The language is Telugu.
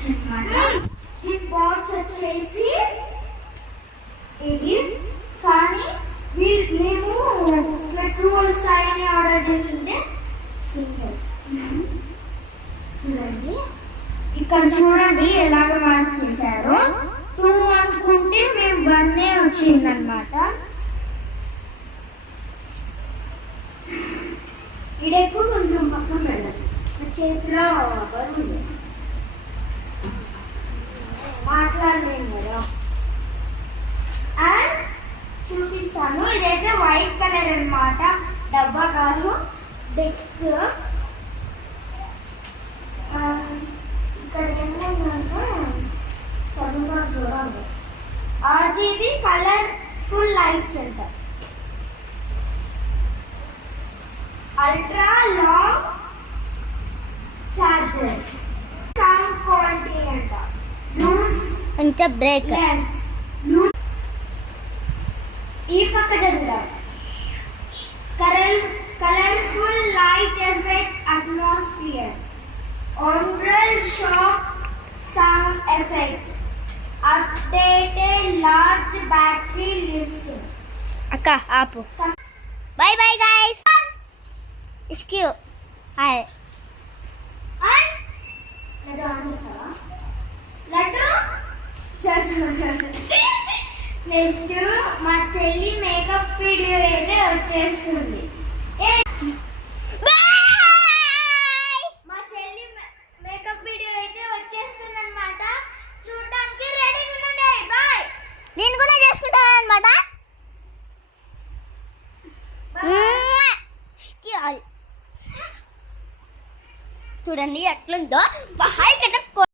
అనొచ్చు అనమాట. ఈ బాక్స్ వచ్చేసి ఇది, కానీ మేము టూ వస్తాయని ఆర్డర్ చేస్తుంటే సింగిల్. చూడండి ఇక్కడ చూడండి ఎలాగ మార్క్ చేశారు. 2 అనుకుంటే మేము 1 వచ్చిందనమాట. ఇడెక్కువ కొంచెం పక్కన వెళ్ళాలి, చేతిలో బరువు మాట్లాడలేను కదా. అండ్ చూపిస్తాను, ఇదైతే వైట్ కలర్ అన్నమాట, డబ్బా కాదు డెక్. ఇక్కడ ఏముందంటే చదువుగా చూడండి, RGB కలర్ఫుల్ లైట్స్ అంటారు, ultra long charger, sound quality అంట, లూస్ అంటే బ్రేక్. ఈ పక్క చదువుతాం, కలర్ఫుల్ లైట్ ఎఫెక్ట్ అట్మాస్ఫియర్, ఆంబ్రెల్ shock sound effect, updated large battery list. అక్క ఆపు. Bye bye guys. ఇస్క్యూ హాయ్. లడ్డు ఆన్ చేస్తావా? లడ్డు నెక్స్ట్ మా చెల్లి మేకప్ వీడియో అయితే వచ్చేస్తుంది. మా చెల్లి మేకప్ వీడియో అయితే వచ్చేస్తుంది అనమాట, చూడడానికి రెడీగా ఉండండి. బాయ్. నేను కూడా చేసుకుంటాను అనమాట. చూడండి ఎట్లుందో. హాయ్ కదా.